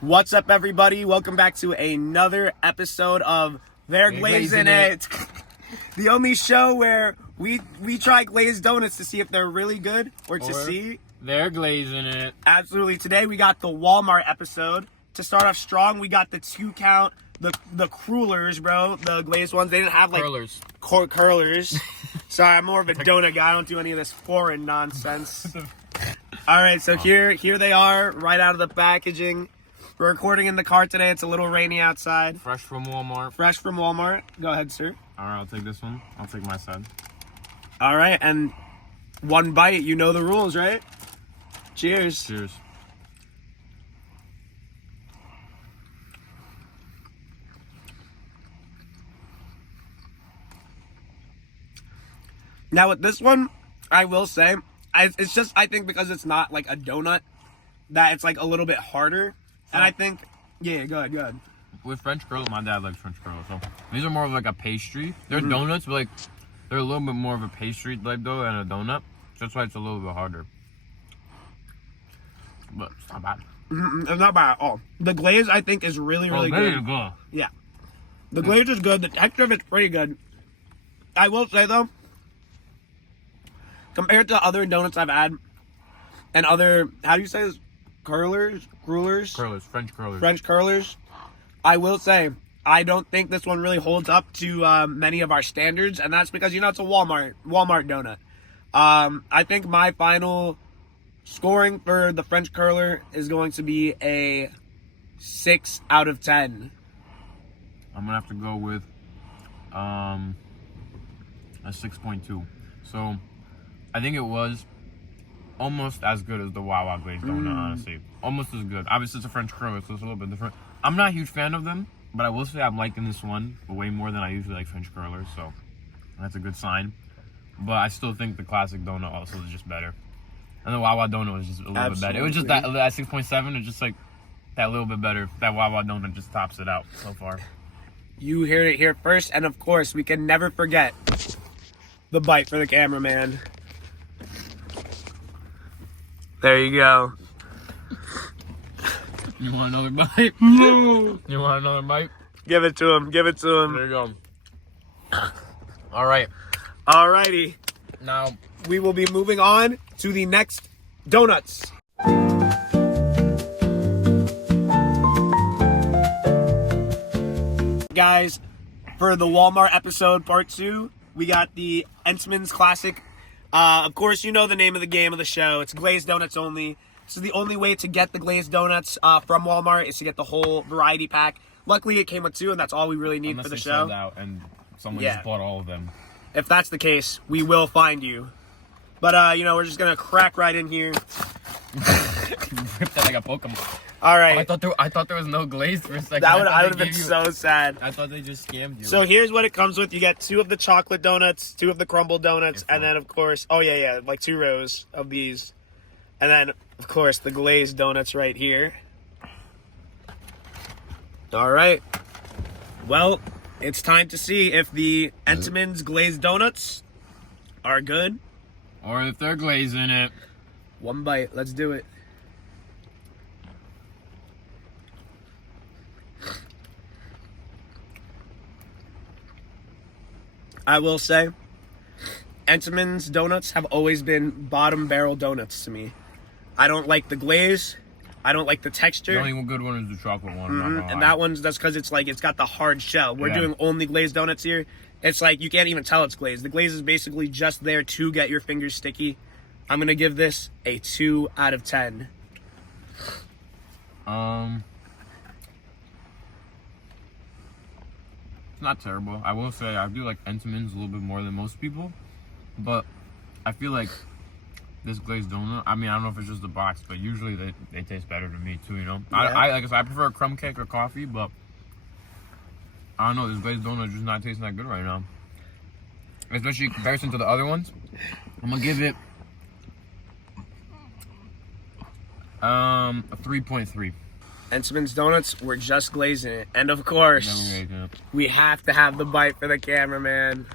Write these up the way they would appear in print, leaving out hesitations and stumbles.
What's up, everybody? Welcome back to another episode of They're Glazing It. The only show where we try glazed donuts to see if they're really good or to see they're glazing it. Absolutely. Today we got the Walmart episode. To start off strong, we got the 2-count, the crullers, bro. The glazed ones. They didn't have like curlers. Sorry, I'm more of a donut guy. I don't do any of this foreign nonsense. All right, so here they are, right out of the packaging. We're recording in the car today. It's a little rainy outside. Fresh from Walmart. Fresh from Walmart. Go ahead, sir. All right, I'll take this one. I'll take my side. All right, and one bite. You know the rules, right? Cheers. Cheers. Now with this one, I will say, it's just, I think because it's not like a donut, that it's like a little bit harder. And I think, yeah, go ahead. With French curls, my dad likes French curls, so these are more of like a pastry. They're donuts, but like they're a little bit more of a pastry type dough than a donut. So that's why it's a little bit harder. But it's not bad. It's not bad at all. The glaze, I think, is really good. There you go. Yeah. The glaze is good. The texture of it's pretty good. I will say, though, compared to other donuts I've had, and other, how do you say this? French curlers. I will say, I don't think this one really holds up to many of our standards, and that's because, it's a Walmart donut. I think my final scoring for the French curler is going to be a 6 out of 10. I'm gonna have to go with a 6.2. So I think it was almost as good as the Wawa glazed donut, honestly. Almost as good. Obviously, it's a French curler, so it's a little bit different. I'm not a huge fan of them, but I will say I'm liking this one way more than I usually like French curlers, so that's a good sign. But I still think the classic donut also is just better. And the Wawa donut was just a little bit better. It was just that 6.7, it's just like that little bit better. That Wawa donut just tops it out so far. You heard it here first, and of course, we can never forget the bite for the cameraman. There you go. You want another bite? No. You want another bite? Give it to him. There you go. All right. Alrighty. Now, we will be moving on to the next donuts. Guys, for the Walmart episode part 2, we got the Entenmann's Classic. Of course, you know the name of the game of the show. It's glazed donuts only. This is the only way to get the glazed donuts from Walmart is to get the whole variety pack. Luckily, it came with 2, and that's all we really need for the show. Sold out and someone just bought all of them. If that's the case, we will find you. But, we're just going to crack right in here. Ripped that like a Pokemon. All right. Oh, I thought there was no glaze for a second. I would have been so sad. I thought they just scammed you. So here's what it comes with. You get 2 of the chocolate donuts, 2 of the crumble donuts, and then, of course, like 2 rows of these. And then, of course, the glazed donuts right here. All right. Well, it's time to see if the Entenmann's glazed donuts are good. Or if they're glazing it. One bite. Let's do it. I will say, Entenmann's donuts have always been bottom barrel donuts to me. I don't like the glaze. I don't like the texture. The only good one is the chocolate one. And that one's that's because it's got the hard shell. We're doing only glazed donuts here. It's like you can't even tell it's glazed. The glaze is basically just there to get your fingers sticky. I'm going to give this a 2 out of 10. It's not terrible. I will say I do like Entenmann's a little bit more than most people, but I feel like this glazed donut, I don't know if it's just the box, but usually they taste better to me too, Yeah. I prefer a crumb cake or coffee, but I don't know, this glazed donut is just not tasting that good right now. Especially in comparison to the other ones. I'm gonna give it a 3.3. Entenmann's donuts, we're just glazing it. And of course, we have to have the bite for the cameraman.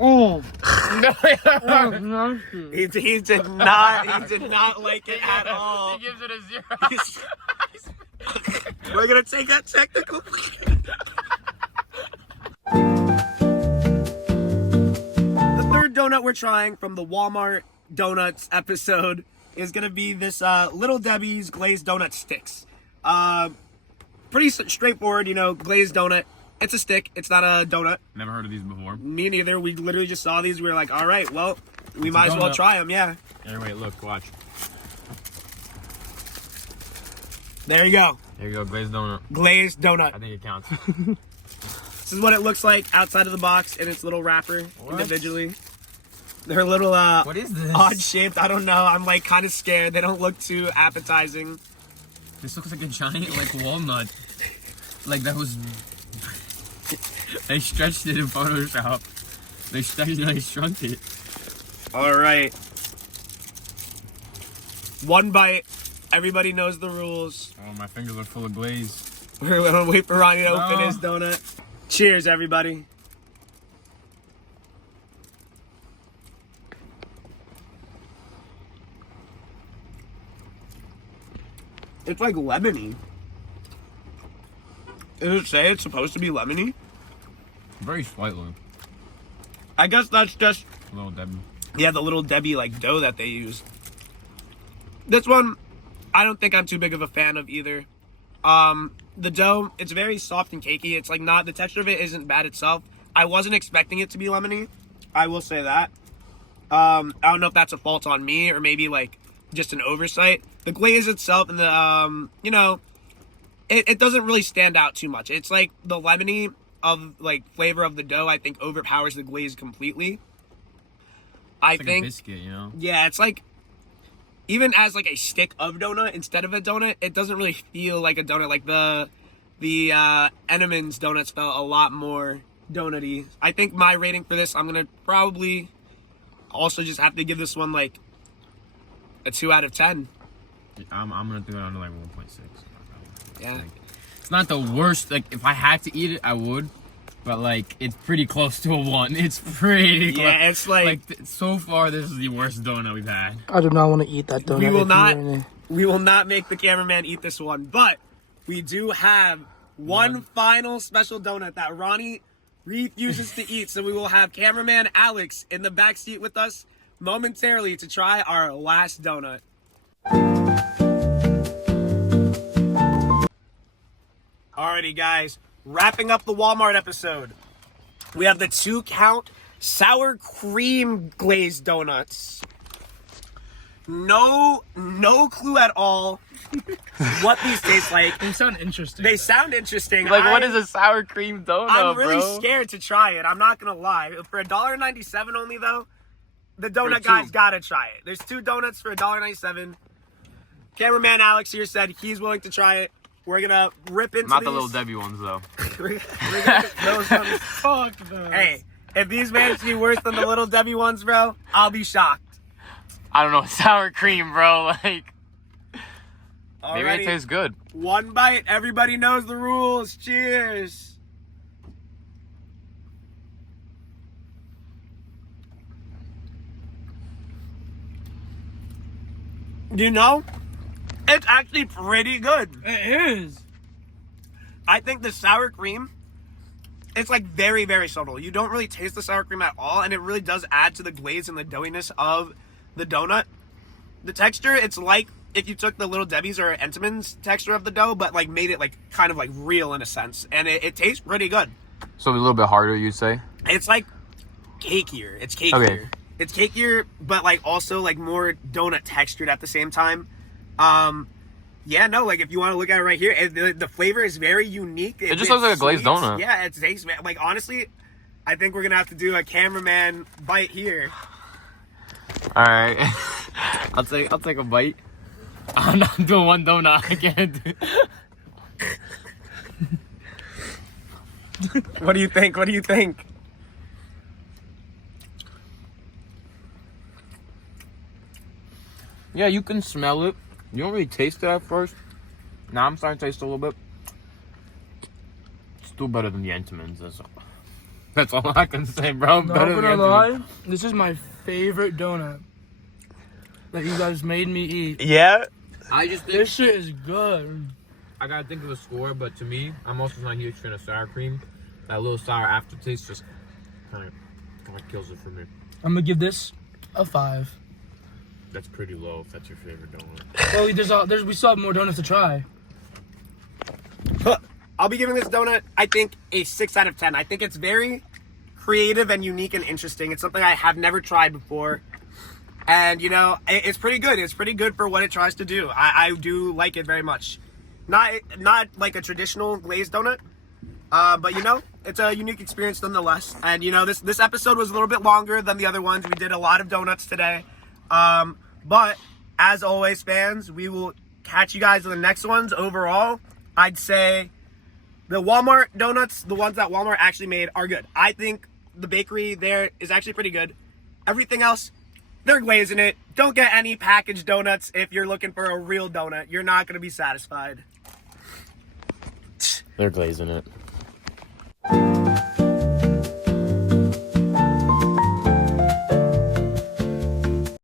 Oh, He did not like it at all. He gives it a 0. We're gonna take that technical. The third donut we're trying from the Walmart Donuts episode is gonna be this Little Debbie's glazed donut sticks. Pretty straightforward, glazed donut. It's a stick. It's not a donut. Never heard of these before. Me neither. We literally just saw these. We were like, all right, well, we might as well try them. Yeah. Here, wait, look, watch. There you go. There you go, glazed donut. Glazed donut. I think it counts. This is what it looks like outside of the box in its little wrapper individually. They're a little what is this? Odd shaped. I don't know. I'm like kind of scared. They don't look too appetizing. This looks like a giant walnut. Like that was. They stretched it in Photoshop. They shrunk it. All right. One bite. Everybody knows the rules. Oh, my fingers are full of glaze. We're gonna wait for Ronnie to open his donut. Cheers, everybody. It's like lemony. Does it say it's supposed to be lemony? Very slightly. I guess that's just Little Debbie. Yeah, the Little Debbie dough that they use. This one, I don't think I'm too big of a fan of either. The dough, it's very soft and cakey. It's like the texture of it isn't bad itself. I wasn't expecting it to be lemony. I will say that. I don't know if that's a fault on me or maybe like just an oversight. The glaze itself and the, it doesn't really stand out too much. It's like the lemony of like flavor of the dough, I think overpowers the glaze completely. I think a biscuit, Yeah, it's like even as like a stick of donut instead of a donut, it doesn't really feel like a donut. Like the Entenmann's donuts felt a lot more donut-y. I think my rating for this, I'm gonna probably also just have to give this one like a 2 out of 10. I'm gonna do it under like 1.6. Yeah. Like, it's not the worst. Like if I had to eat it, I would. But like it's pretty close to a 1. It's pretty close. Yeah, it's like so far this is the worst donut we've had. I do not want to eat that donut. We will not make the cameraman eat this one, but we do have one final special donut that Ronnie refuses to eat. So we will have cameraman Alex in the back seat with us momentarily to try our last donut. Alrighty, guys. Wrapping up the Walmart episode, we have the 2-count sour cream glazed donuts. No clue at all what these taste like. They sound interesting. They sound interesting. Like, what is a sour cream donut, I'm really scared to try it. I'm not gonna lie. For $1.97 only, though, the donut guy's gotta try it. There's 2 donuts for $1.97. Cameraman Alex here said he's willing to try it. We're gonna rip into Not these. the Little Debbie ones, though. We're gonna those ones. Fuck those. Hey, if these manage to be worse than the Little Debbie ones, bro, I'll be shocked. I don't know, sour cream, bro. Like, maybe Alrighty. it tastes good. One bite. Everybody knows the rules. Cheers. It's actually pretty good. It is. I think the sour cream, it's like very, very subtle. You don't really taste the sour cream at all, and it really does add to the glaze and the doughiness of the donut. The texture, it's like if you took the Little Debbie's or Entenmann's texture of the dough, but like made it like kind of like real in a sense, and it tastes pretty good. So a little bit harder, you'd say? It's like cakier. It's cakier. Okay. It's cakier, but like also like more donut textured at the same time. Yeah, no, like if you want to look at it right here, the flavor is very unique. It just looks like a glazed donut. Yeah, it tastes like honestly, I think we're gonna have to do a cameraman bite here. All right, I'll take a bite. I'm not doing one donut. I can't do. What do you think? What do you think? Yeah, you can smell it. You don't really taste it at first. Now I'm starting to taste it a little bit. It's still better than the Entenmann's. That's all I can say, bro. Not Better gonna than lie, this is my favorite donut that you guys made me eat. Yeah. I just think This shit is good. I gotta think of a score, but to me, I'm also not a huge fan of sour cream. That little sour aftertaste just kind of kills it for me. I'm gonna give this a 5. That's pretty low if that's your favorite donut. Well, we still have more donuts to try. I'll be giving this donut, I think, a 6 out of 10. I think it's very creative and unique and interesting. It's something I have never tried before. And, you know, it's pretty good. It's pretty good for what it tries to do. I do like it very much. Not like a traditional glazed donut, but, you know, it's a unique experience nonetheless. And, you know, this episode was a little bit longer than the other ones. We did a lot of donuts today. But, as always, fans, we will catch you guys in the next ones. Overall, I'd say the Walmart donuts, the ones that Walmart actually made, are good. I think the bakery there is actually pretty good. Everything else, they're glazing it. Don't get any packaged donuts if you're looking for a real donut. You're not going to be satisfied. They're glazing it.